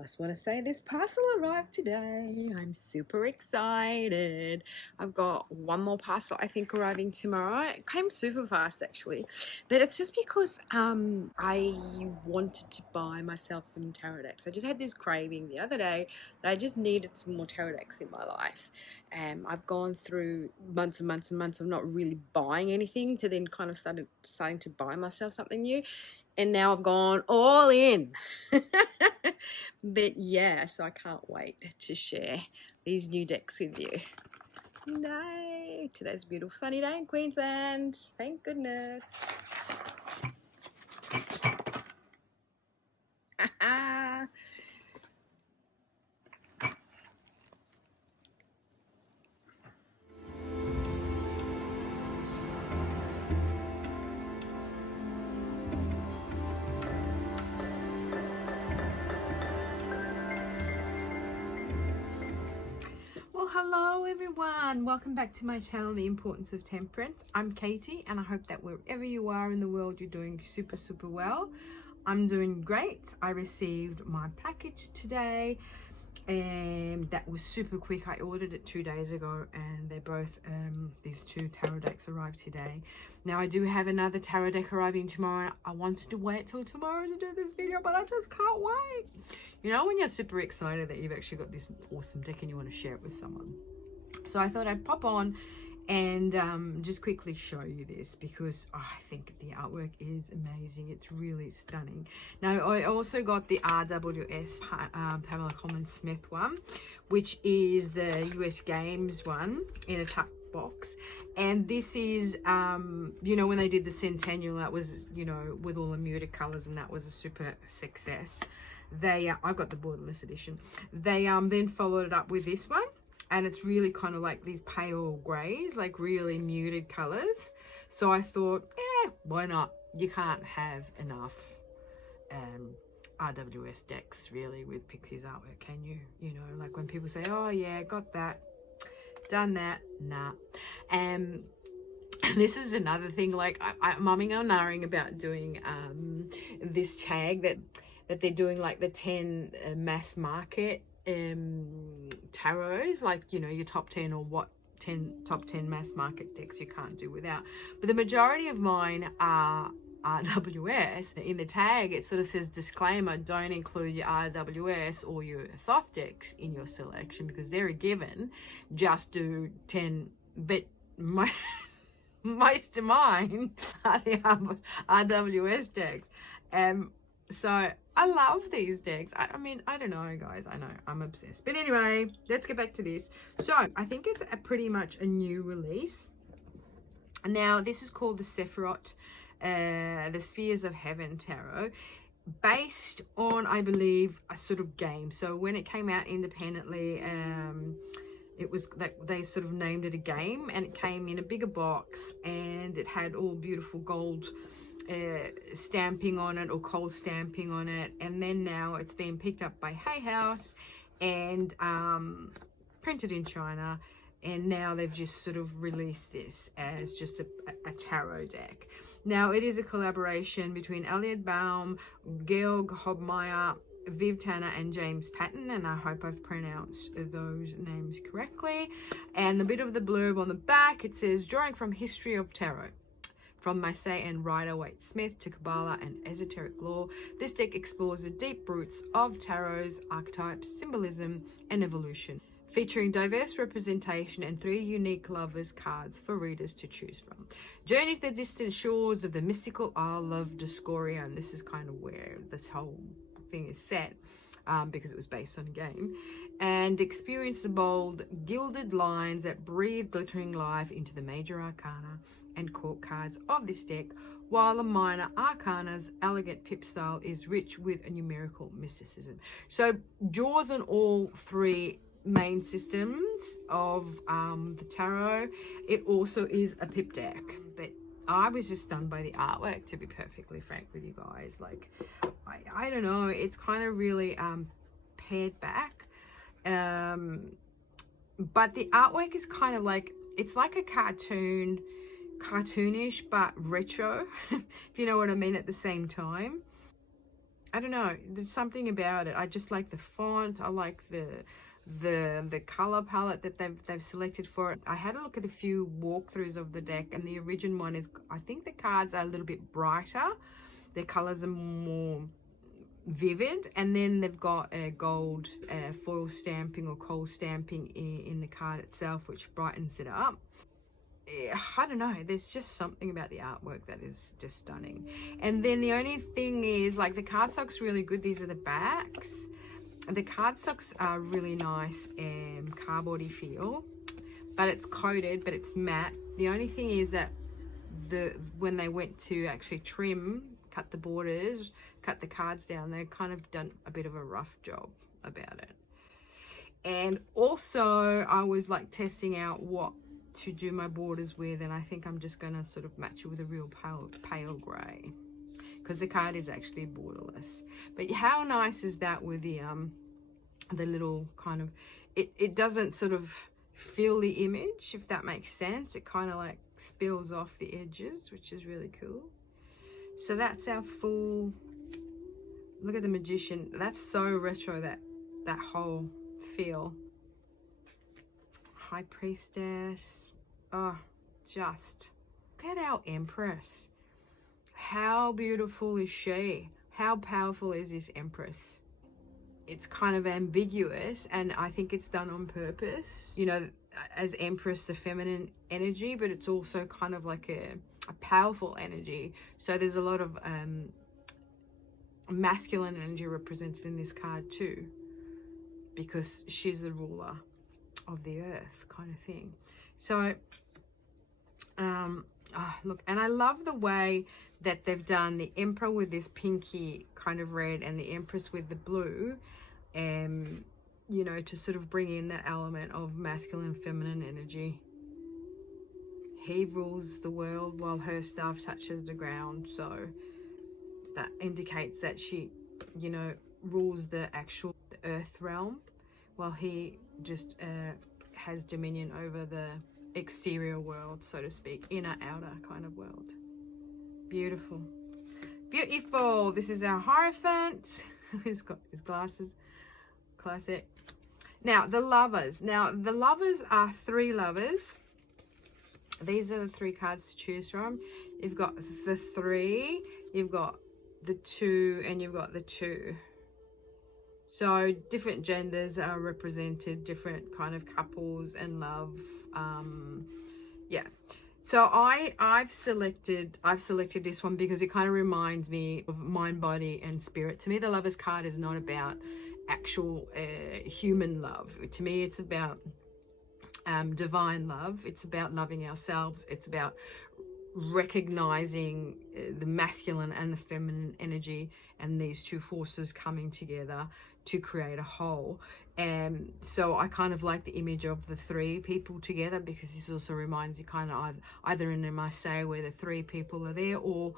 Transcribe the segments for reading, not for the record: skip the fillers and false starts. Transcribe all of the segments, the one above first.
just want to say this parcel arrived today. I'm super excited. I've got one more parcel I think arriving tomorrow. It came super fast actually, but it's just because I wanted to buy myself some tarot decks. I just had this craving the other day that I just needed some more tarot decks in my life. I've gone through months and months and months of not really buying anything to then kind of starting to buy myself something new. And now I've gone all in. But yeah, so I can't wait to share these new decks with you. Yay! Today's a beautiful sunny day in Queensland. Thank goodness. Hello everyone, welcome back to my channel, The Importance of Temperance. I'm Katie and I hope that wherever you are in the world you're doing super well. I'm doing great. I received my package today and that was super quick. I ordered it 2 days ago and they both these two tarot decks arrived today. Now I do have another tarot deck arriving tomorrow. I wanted to wait till tomorrow to do this video, but I just can't wait. You know when you're super excited that you've actually got this awesome deck and you want to share it with someone. So I thought I'd pop on and just quickly show you this because I think the artwork is amazing. It's really stunning. Now I also got the RWS Pamela Coleman Smith one, which is the US Games one in a tuck box. And this is you know when they did the centennial, that was, you know, with all the muted colors, and that was a super success. They I got the borderless edition. They then followed it up with this one, and it's really kind of like these pale grays, like really muted colors. So I thought, why not? You can't have enough RWS decks really with Pixie's artwork, can you? You know, like when people say, oh yeah, got that, done that, nah. And this is another thing, like I'm umming and ahhing about doing this tag that they're doing, like the 10 mass market tarots, like, you know, your top 10 or what top 10 mass market decks you can't do without. But the majority of mine are RWS. In the tag it sort of says disclaimer, don't include your RWS or your Thoth decks in your selection because they're a given. Just do 10, but most of mine are the RWS decks. So I love these decks. I mean, I don't know, guys. I know I'm obsessed. But anyway, let's get back to this. So I think it's pretty much a new release. Now, this is called the Sefirot, the Spheres of Heaven Tarot, based on, I believe, a sort of game. So when it came out independently, it was that they sort of named it a game, and it came in a bigger box and it had all beautiful gold stamping on it, or coal stamping on it. And then now it's been picked up by Hay House and printed in China, and now they've just sort of released this as just a tarot deck. Now it is a collaboration between Elliot Baum, Georg Hobmeier, Viv Tanner and James Patton, and I hope I've pronounced those names correctly. And a bit of the blurb on the back, it says, drawing from history of tarot, from Maasai and Rider-Waite Smith to Kabbalah and esoteric lore, this deck explores the deep roots of tarot's archetypes, symbolism, and evolution, featuring diverse representation and 3 unique lovers cards for readers to choose from. Journey to the distant shores of the mystical Isle of Discoria, and this is kind of where this whole thing is set, because it was based on a game, and experience the bold gilded lines that breathe glittering life into the major arcana and court cards of this deck, while the minor arcana's elegant pip style is rich with a numerical mysticism. So draws on all 3 main systems of the tarot. It also is a pip deck, but I was just stunned by the artwork, to be perfectly frank with you guys. Like I don't know, it's kind of really pared back, but the artwork is kind of like, it's like a cartoonish but retro, if you know what I mean, at the same time. I don't know, there's something about it. I just like the font. I like the color palette that they've selected for it. I had a look at a few walkthroughs of the deck, and the original one is, I think the cards are a little bit brighter. Their colors are more vivid, and then they've got a gold foil stamping or coal stamping in the card itself, which brightens it up. I don't know, there's just something about the artwork that is just stunning. And then the only thing is, like, the cardstock's really good. These are the backs. The cardstocks are really nice and cardboardy feel, but it's coated, but it's matte. The only thing is that when they went to actually cut the borders, cut the cards down, they kind of done a bit of a rough job about it. And also I was like testing out what to do my borders with, and I think I'm just gonna sort of match it with a real pale gray, because the card is actually borderless. But how nice is that with the little kind of, it doesn't sort of fill the image, if that makes sense. It kind of like spills off the edges, which is really cool. So that's our full, look at the Magician. That's so retro, that whole feel. High Priestess. Oh, just look at our Empress. How beautiful is she? How powerful is this Empress? It's kind of ambiguous, and I think it's done on purpose, you know, as Empress, the feminine energy, but it's also kind of like a powerful energy. So there's a lot of masculine energy represented in this card too, because she's the ruler of the earth, kind of thing. So look, and I love the way that they've done the Emperor with this pinky kind of red and the Empress with the blue, you know, to sort of bring in that element of masculine feminine energy. He rules the world while her staff touches the ground, so that indicates that she, you know, rules the earth realm, while he just has dominion over the exterior world, so to speak, inner outer kind of world. Beautiful, beautiful. This is our Hierophant. He's got his glasses, classic. Now the lovers. Now the lovers are 3 lovers. These are the 3 cards to choose from. You've got the 3, you've got the 2, and you've got the 2. So different genders are represented, different kind of couples and love. Yeah. So I've selected this one because it kind of reminds me of mind, body, and spirit. To me, the Lovers card is not about actual human love. To me, it's about divine love. It's about loving ourselves. It's about recognizing the masculine and the feminine energy, and these 2 forces coming together to create a whole. And so I kind of like the image of the 3 people together, because this also reminds you kind of either in the Marseille where the 3 people are there, or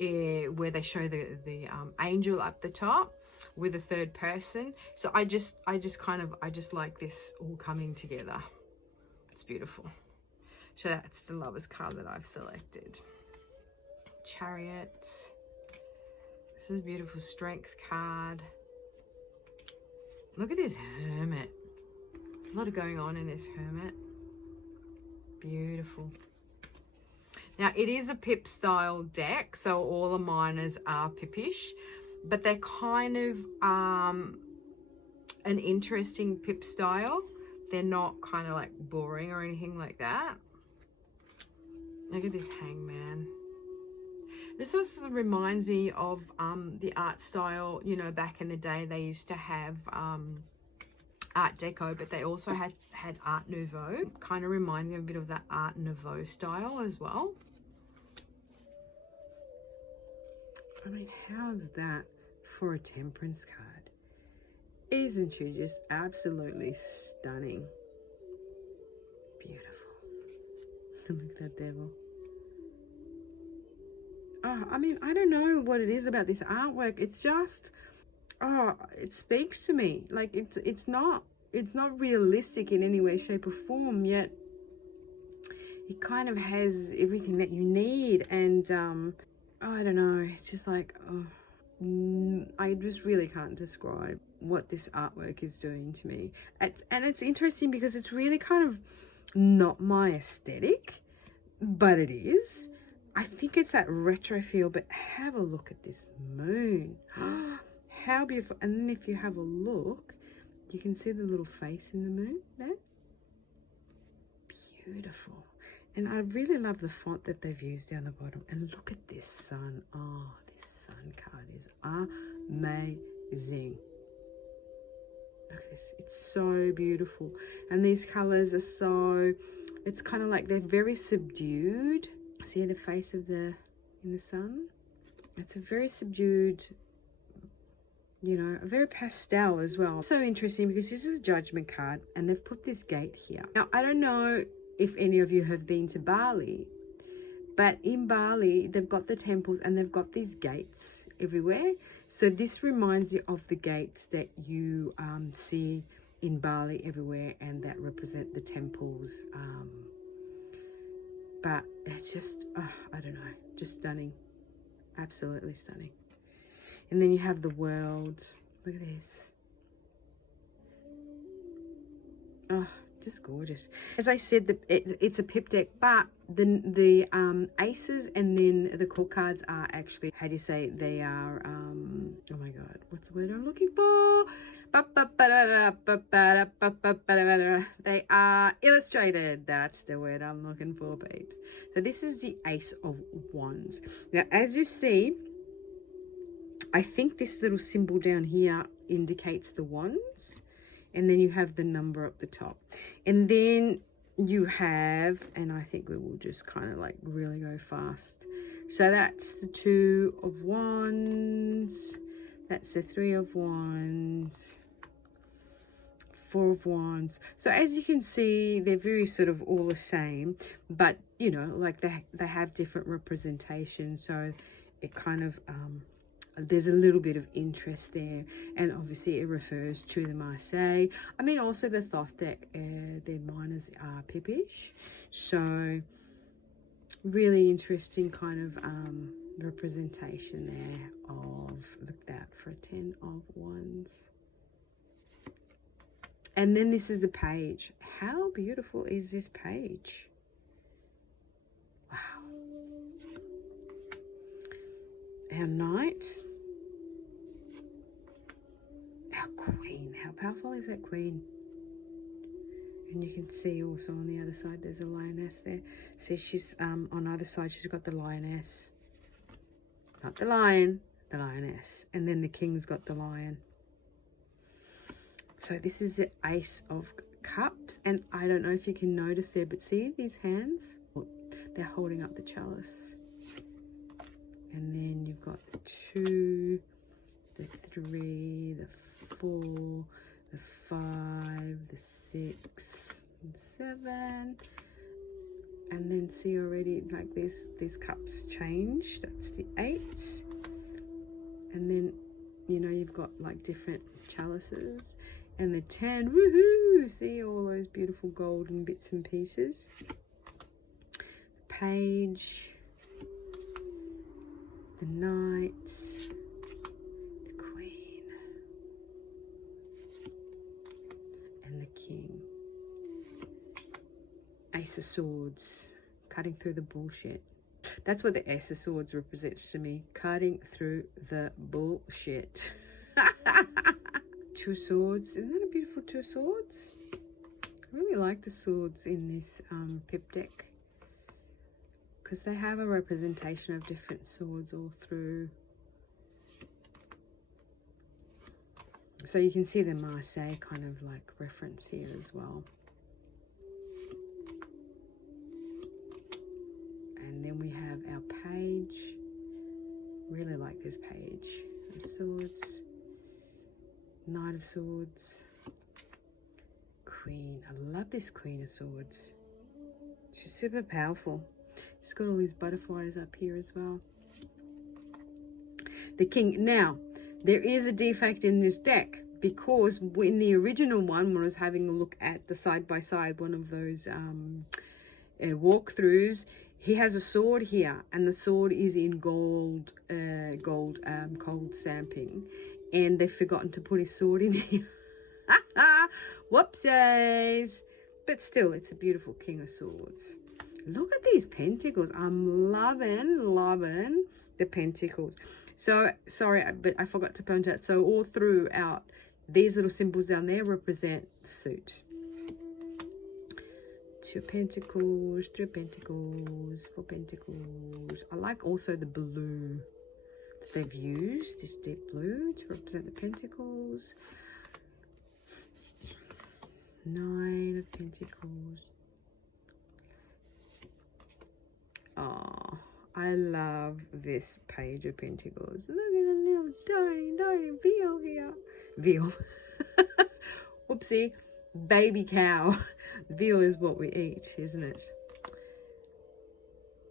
where they show the angel up the top with a 3rd person. So I just like this all coming together. It's beautiful. So that's the Lovers card that I've selected. Chariot. This is a beautiful Strength card. Look at this Hermit. There's a lot of going on in this Hermit. Beautiful. Now, it is a pip style deck, so all the minors are pippish, but they're kind of an interesting pip style. They're not kind of like boring or anything like that. Look at this Hangman. This also reminds me of the art style, you know, back in the day they used to have Art Deco, but they also had Art Nouveau. Kind of reminds me a bit of that Art Nouveau style as well. I mean, how's that for a Temperance card? Isn't she just absolutely stunning? Beautiful. Look at that devil. Oh, I mean, I don't know what it is about this artwork. It's just, oh, it speaks to me. Like it's not realistic in any way, shape, or form. Yet it kind of has everything that you need. And oh, I don't know. It's just like, oh, I just really can't describe what this artwork is doing to me. It's interesting because it's really kind of not my aesthetic, but it is. I think it's that retro feel, but have a look at this moon. How beautiful. And then if you have a look, you can see the little face in the moon there. Beautiful. And I really love the font that they've used down the bottom. And look at this sun. Oh, this sun card is amazing. Look at this. It's so beautiful. And these colors are so, it's kind of like they're very subdued. See the face of in the sun? It's a very subdued, you know, a very pastel as well. So interesting because this is a judgment card and they've put this gate here. Now, I don't know if any of you have been to Bali, but in Bali, they've got the temples and they've got these gates everywhere. So this reminds you of the gates that you see in Bali everywhere and that represent the temples. But it's just, I don't know, just stunning. Absolutely stunning. And then you have the world. Look at this. Oh, just gorgeous. As I said, it's a pip deck, but the aces and then the court cards are actually, how do you say, they are, oh my God, what's the word I'm looking for? They are illustrated. That's the word I'm looking for, babes. So this is the Ace of Wands. Now, as you see, I think this little symbol down here indicates the wands. And then you have the number up the top. And then you have, and I think we will just kind of like really go fast. So that's the Two of Wands. That's the Three of Wands. Four of Wands. So as you can see, they're very sort of all the same, but you know, like they have different representations. So it kind of, there's a little bit of interest there, and obviously it refers to the Marseille. I mean, also the Thoth deck, their minors are pippish. So really interesting kind of representation there of, look at that, for a 10 of Wands. And then this is the page. How beautiful is this page? Wow. Our knight. Our queen. How powerful is that queen? And you can see also on the other side there's a lioness there. See, she's on either side she's got the lioness. Not the lion, the lioness. And then the king's got the lion. So this is the Ace of Cups, and I don't know if you can notice there, but see these hands? They're holding up the chalice. And then you've got the 2, the 3, the 4, the 5, the 6, and 7. And then see already like this, these cups change. That's the 8. And then, you know, you've got like different chalices. And the 10, woohoo! See all those beautiful golden bits and pieces. Page, the knight, the queen, and the king. Ace of Swords, cutting through the bullshit. That's what the Ace of Swords represents to me, cutting through the bullshit. Two swords. Isn't that a beautiful 2 swords? I really like the swords in this pip deck because they have a representation of different swords all through. So you can see the Marseille kind of like reference here as well. And then we have our page. Really like this page of swords. Knight of Swords, Queen. I love this Queen of Swords. She's super powerful. She's got all these butterflies up here as well. The King. Now, there is a defect in this deck because in the original one, when I was having a look at the side-by-side, one of those walkthroughs, he has a sword here, and the sword is in gold, cold stamping, and they've forgotten to put his sword in here. Whoopsies! But still, it's a beautiful King of Swords. Look at these pentacles. I'm loving the pentacles. So, sorry, but I forgot to point out. So, all throughout, these little symbols down there represent the suit. 2 of Pentacles, 3 of Pentacles, 4 Pentacles. I like also the blue that they've used, this deep blue, to represent the Pentacles. 9 of Pentacles. Oh, I love this Page of Pentacles. Look at a little tiny veal here. Veal. Whoopsie. Baby cow. Veal is what we eat, isn't it?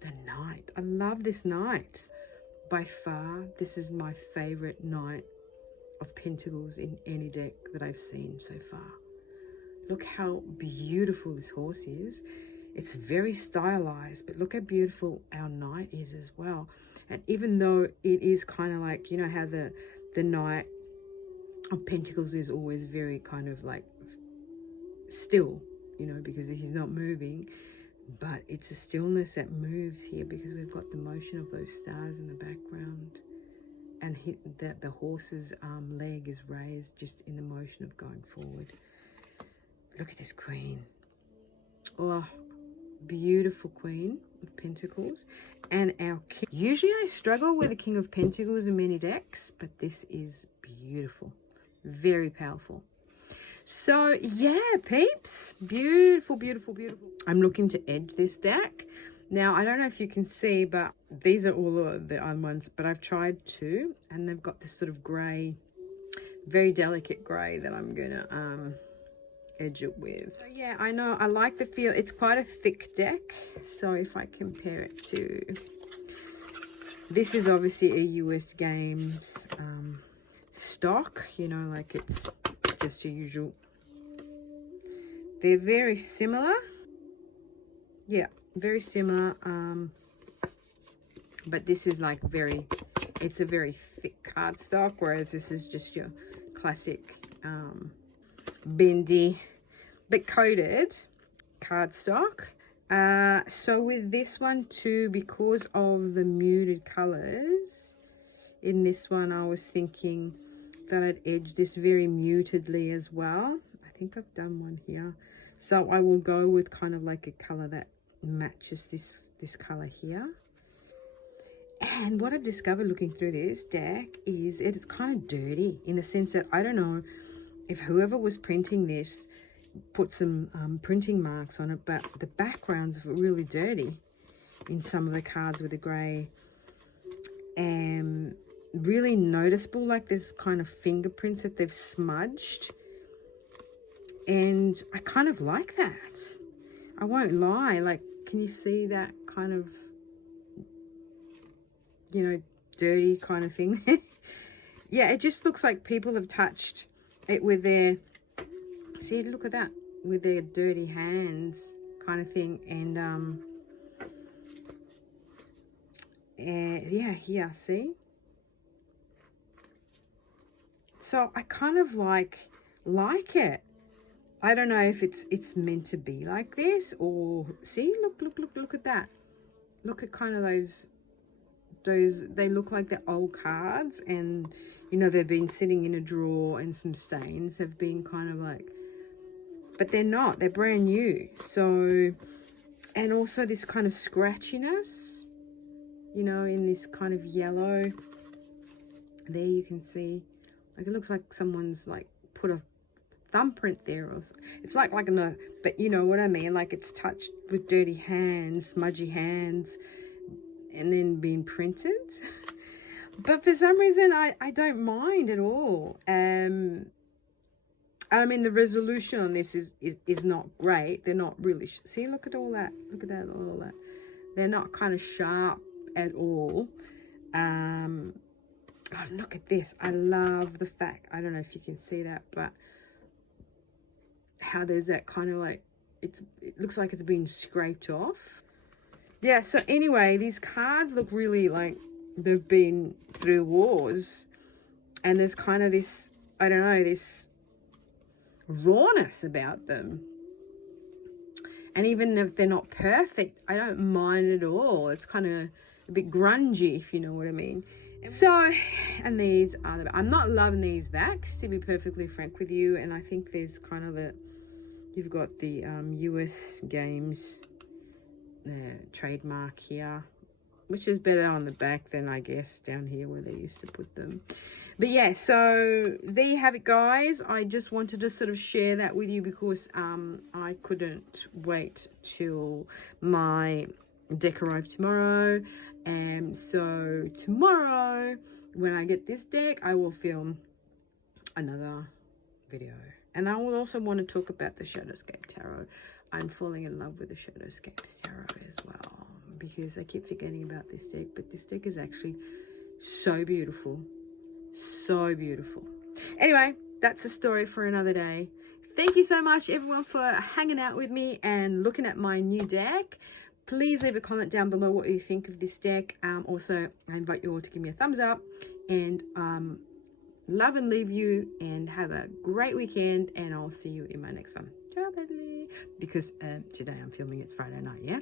The Knight. I love this Knight. By far, this is my favorite Knight of Pentacles in any deck that I've seen so far. Look how beautiful this horse is. It's very stylized, but look how beautiful our Knight is as well. And even though it is kind of like, you know how the Knight of Pentacles is always very kind of like still, you know, because he's not moving, but it's a stillness that moves here because we've got the motion of those stars in the background, and the horse's leg is raised just in the motion of going forward. Look at this Queen. Oh, beautiful Queen of Pentacles. And our King. Usually I struggle with the King of Pentacles in many decks, but this is beautiful. Very powerful. So yeah, peeps, beautiful. I'm looking to edge this deck. Now, I don't know if you can see, but these are all the other ones, but I've tried 2, and they've got this sort of grey, very delicate grey that I'm gonna edge it with. So yeah, I know, I like the feel. It's quite a thick deck, so if I compare it to, this is obviously a US Games stock, you know, like it's just your usual. They're very similar. Yeah, very similar. But this is like it's a very thick cardstock, whereas this is just your classic bendy but coated cardstock. So with this one too, because of the muted colors in this one, I was thinking that I'd edge this very mutedly as well. I think I've done one here, so I will go with kind of like a color that matches this color here. And what I've discovered looking through this deck is it's kind of dirty, in the sense that I don't know if whoever was printing this put some printing marks on it, but the backgrounds are really dirty in some of the cards with the grey, and really noticeable, like there's kind of fingerprints that they've smudged, and I kind of like that. I won't lie, like, can you see that kind of, you know, dirty kind of thing? Yeah, it just looks like people have touched it with their, see, look at that, with their dirty hands kind of thing. And yeah, here, see? So I kind of like it. I don't know if it's meant to be like this, or see, look at that. Look at kind of those, they look like they're old cards, and you know, they've been sitting in a drawer, and some stains have been kind of like, but they're not, they're brand new. So, and also this kind of scratchiness, you know, in this kind of yellow there, you can see, like, it looks like someone's like put a thumbprint there, or it's like another, but you know what I mean, like it's touched with dirty hands, smudgy hands, and then being printed. But for some reason I don't mind at all. I mean, the resolution on this is not great. They're not really, see, look at all that, look at that, all that, they're not kind of sharp at all. Oh, look at this. I love the fact, I don't know if you can see that, but how there's that kind of like, it looks like it's been scraped off. yeah, so anyway, these cards look really like they've been through wars. And there's kind of this, I don't know, this rawness about them. And even if they're not perfect, I don't mind at all. It's kind of a bit grungy, if you know what I mean. So, and these are the, I'm not loving these backs, to be perfectly frank with you. And I think there's kind of the, you've got the US Games trademark here, which is better on the back than, I guess, down here where they used to put them. But yeah, so there you have it, guys. I just wanted to sort of share that with you because I couldn't wait till my deck arrived tomorrow. And so tomorrow, when I get this deck, I will film another video. And I will also want to talk about the Shadowscape Tarot. I'm falling in love with the Shadowscape Tarot as well, because I keep forgetting about this deck, but this deck is actually so beautiful. So beautiful. Anyway, that's a story for another day. Thank you so much, everyone, for hanging out with me and looking at my new deck. Please leave a comment down below what you think of this deck. Also, I invite you all to give me a thumbs up. And love and leave you, and have a great weekend. And I'll see you in my next one. Ciao, Beverly. Because today I'm filming, it's Friday night, yeah?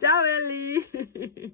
Ciao, Beverly.